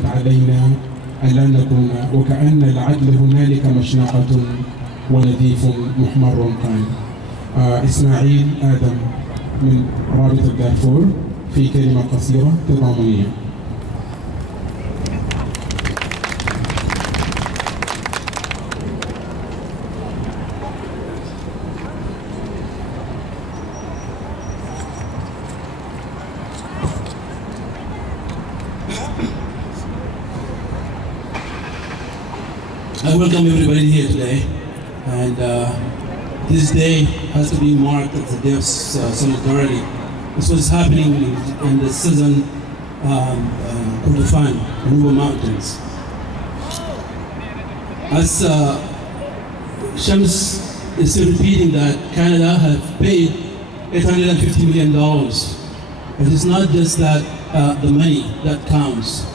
علينا ألا نكون وكأن العدل هنالك مشنقة ونزيف محمر قائم. إسماعيل آدم من رابطة دارفور في كلمة قصيرة تضامنية. I welcome everybody here today, and this day has to be marked as a day of solidarity. This was happening in the southern Kordofan, Nuba Mountains. As Shams is still repeating that Canada have paid $850 million. It is not just that the money that counts,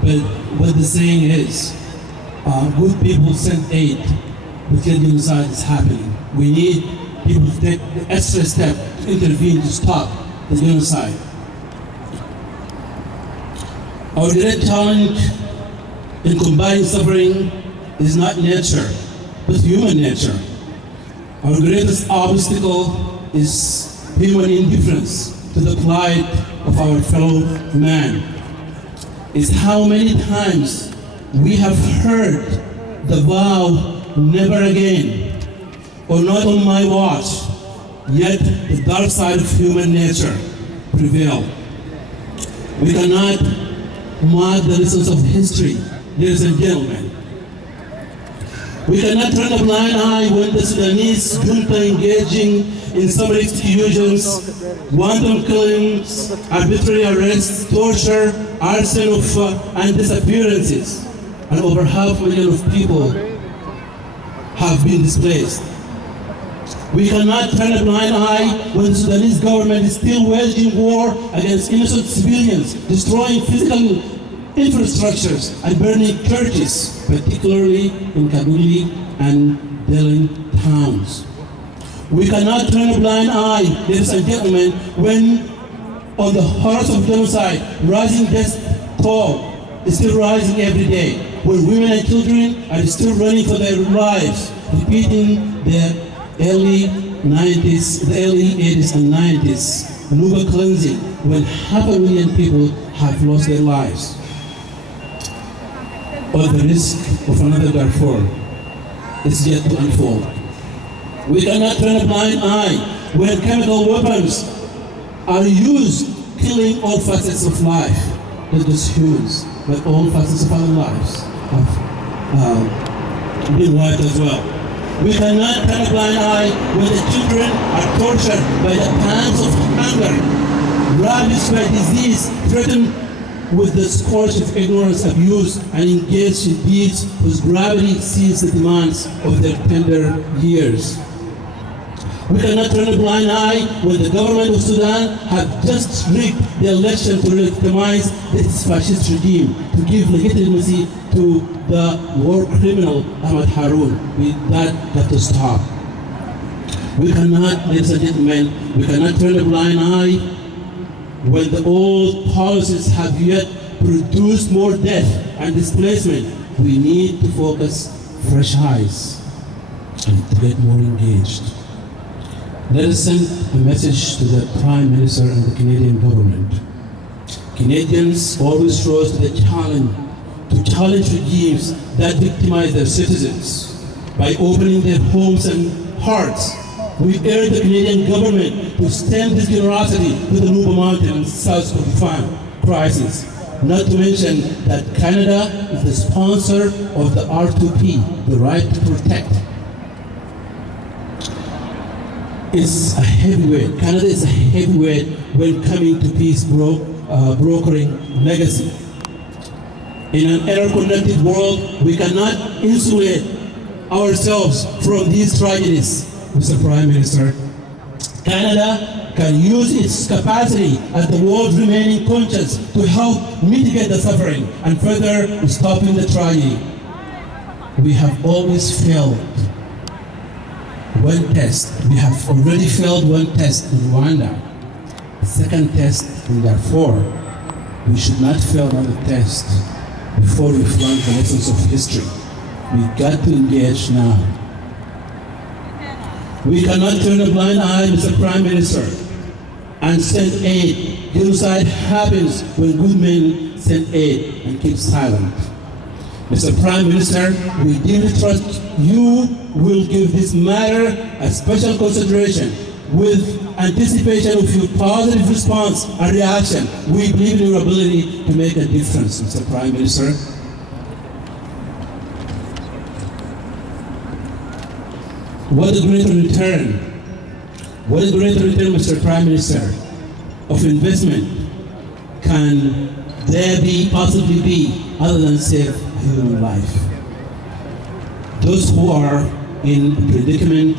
but what the saying is, good people send aid, but genocide is happening. We need people to take the extra step to intervene to stop the genocide. Our direct challenge in combating suffering is not nature, but human nature. Our greatest obstacle is human indifference to the plight of our fellow man. It's how many times we have heard the vow, never again, or not on my watch, yet the dark side of human nature prevailed. We cannot mark the lessons of history, ladies and gentlemen. We cannot turn a blind eye when the Sudanese junta engaging in summary executions, wanton killings, arbitrary arrests, torture, arson and disappearances. And over 500,000 people have been displaced. We cannot turn a blind eye when the Sudanese government is still waging war against innocent civilians, destroying physical infrastructures and burning churches, particularly in Kabuli and Delhi towns. We cannot turn a blind eye, ladies and gentlemen, when on the horrors of genocide, rising death toll is still rising every day, when women and children are still running for their lives, repeating the early 80s and 90s, Nuba cleansing, when 500,000 people have lost their lives. Or the risk of another Darfur is yet to unfold. We cannot turn a blind eye when chemical weapons are used, killing all facets of life, not just humans, but all facets of our lives have been wiped as well. We cannot turn a blind eye when the children are tortured by the pangs of hunger, ravaged by disease, threatened with the scourge of ignorance, abuse, and engaged in deeds whose gravity exceeds the demands of their tender years. We cannot turn a blind eye when the government of Sudan have just rigged the election to legitimize this fascist regime, to give legitimacy to the war criminal Ahmad Haroun. That got to stop. We cannot, ladies and gentlemen, we cannot turn a blind eye when the old policies have yet produced more death and displacement. We need to focus fresh eyes and to get more engaged. Let us send a message to the Prime Minister and the Canadian government. Canadians always rose to the challenge regimes that victimize their citizens. By opening their homes and hearts, we urge the Canadian government to stem this generosity to the Nuba Mountain and South Kordofan crisis. Not to mention that Canada is the sponsor of the R2P, the right to protect. Is a heavyweight. Canada is a heavyweight when coming to peace brokering legacy. In an interconnected world, we cannot insulate ourselves from these tragedies, Mr. Prime Minister. Canada can use its capacity as the world's remaining conscience to help mitigate the suffering and further stopping the tragedy. We have always failed one test. We have already failed one test in Rwanda. Second test in Darfur. We should not fail another test before we learn the lessons of history. We got to engage now. We cannot turn a blind eye, Mr. Prime Minister, and send aid. Genocide happens when good men send aid and keep silent. Mr. Prime Minister, we deeply trust you will give this matter a special consideration with anticipation of your positive response and reaction. We believe in your ability to make a difference, Mr. Prime Minister. What a greater return, Mr. Prime Minister, of investment can there possibly be other than save human life? Those who are in predicament,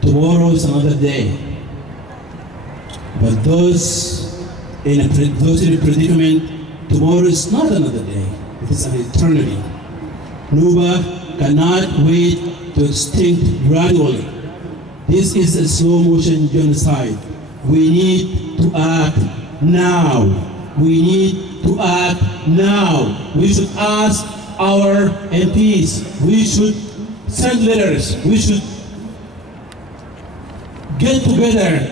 tomorrow is another day. But those in a predicament, tomorrow is not another day. It is an eternity. Nuba cannot wait to extinct gradually. This is a slow motion genocide. We need to act now. We need to act now. We should ask our MPs. We should send letters. We should get together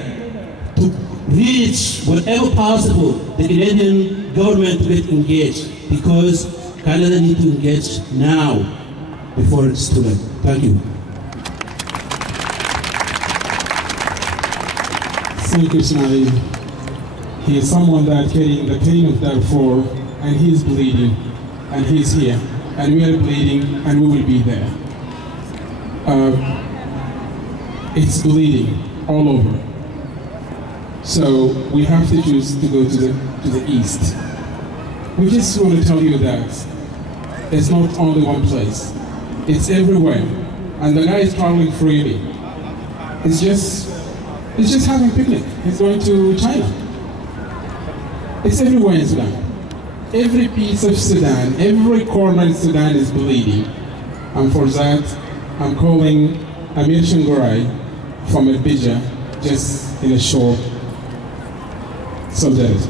to reach whatever possible the Canadian government to get engaged, because Canada needs to engage now before it's too late. Thank you. Thank you, Ismail. He is someone that carrying the pain of Darfur, and he is bleeding, and he is here, and we are bleeding, and we will be there. It's bleeding all over. So we have to choose to go to the east. We just want to tell you that it's not only one place. It's everywhere. And the guy is traveling freely. It's just having a picnic. He's going to China. It's everywhere in Sudan. Every piece of Sudan, every corner in Sudan is bleeding. And for that, I'm calling Amir Shingurai from Elbija, just in a short solidarity.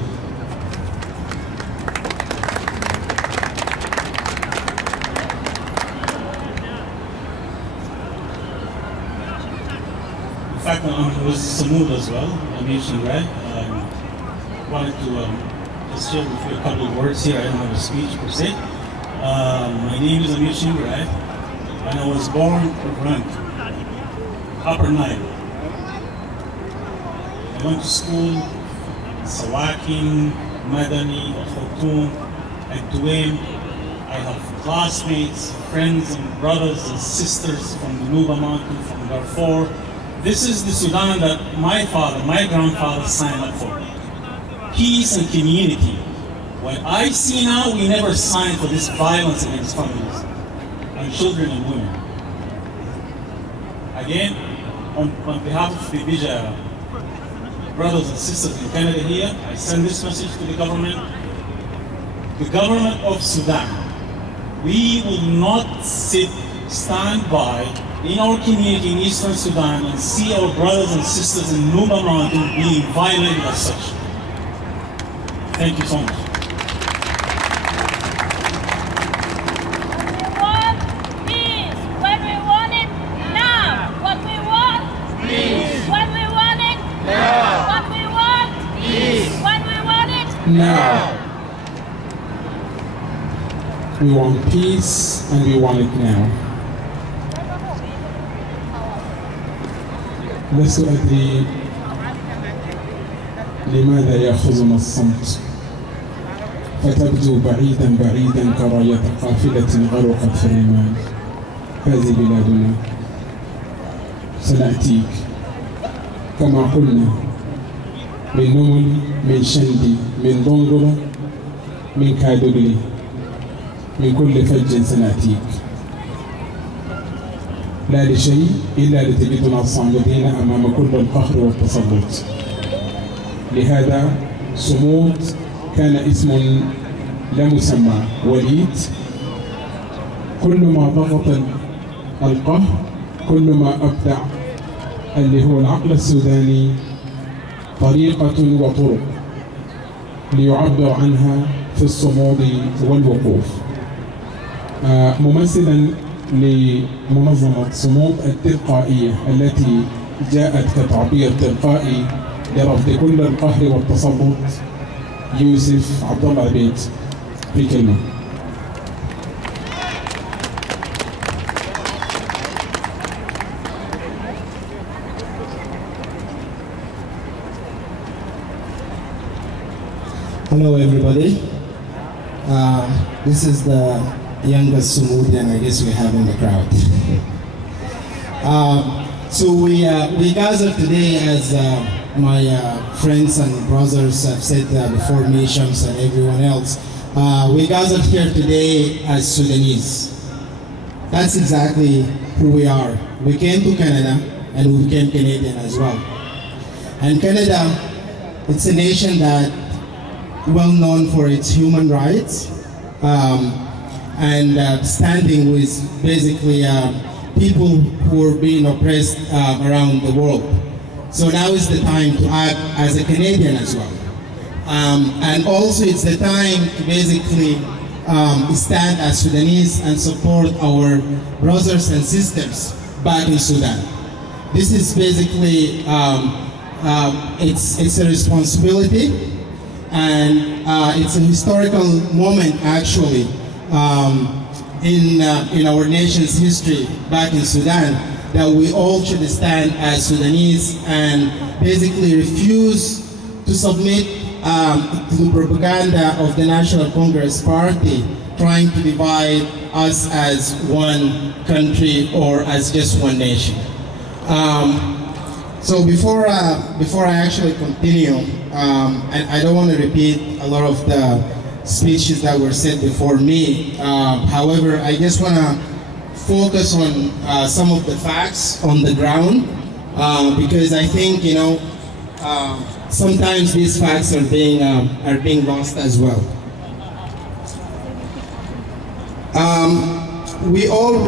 In fact, I was Samud as well, Amir Shingurai. Wanted to just share with you a couple of words here. I don't have a speech per se. My name is Amir Shingurai, and I was born in Rank, Upper Nile. I went to school in Sawakin, Madani, Khartoum, and Tuwaim. I have classmates, friends, and brothers and sisters from the Nuba Mountain, from Darfur. This is the Sudan that my grandfather signed up for. Peace and community. What I see now, we never signed for this violence against families and children and women. Again, on behalf of the Bija brothers and sisters in Canada here, I send this message to the government. The government of Sudan, we will not stand by in our community in Eastern Sudan and see our brothers and sisters in Nuba Mountain being violated as such. Thank you so much. We want peace when we want it now. What we want, peace. When we want it now. What we want, peace. When we want it now. We want peace, and we want it now. لست أدري لماذا يأخذنا الصمت فتبدو بعيدا بعيدا كراية قافلة غرقت في الرمال. هذه بلادنا، سنأتيك كما قلنا، من نمل، من شندي، من ضنغلة، من كادوغلي، من كل فج سنأتيك، لا لشيء إلا لتجدنا صامدين أمام كل القهر والتسلط. لهذا صمود كان اسم لا مسمى، وليد. كل ما ضغط القهر، كل ما أبدع اللي هو العقل السوداني طريقة وطرق ليعبر عنها في الصمود والوقوف. ممثلا لمنظمة صمود التلقائية التي جاءت كتعبير تلقائي لرفض كل القهر والتسلط، يوسف عبد الله عبيد في كلمة. Hello everybody. This is the youngest Sumudian I guess we have in the crowd. So we gathered today as my friends and brothers have said before me, Shams and everyone else. We gathered here today as Sudanese. That's exactly who we are. We came to Canada and we became Canadian as well. And Canada, it's a nation that well known for its human rights and standing with basically people who are being oppressed around the world. So now is the time to act as a Canadian as well. And also it's the time to basically stand as Sudanese and support our brothers and sisters back in Sudan. This is basically, it's a responsibility, and it's a historical moment actually in our nation's history back in Sudan, that we all should stand as Sudanese and basically refuse to submit to the propaganda of the National Congress Party trying to divide us as one country or as just one nation. So before I actually continue, and I don't want to repeat a lot of the speeches that were said before me. However, I just want to focus on some of the facts on the ground, because I think, you know, sometimes these facts are being lost as well. We all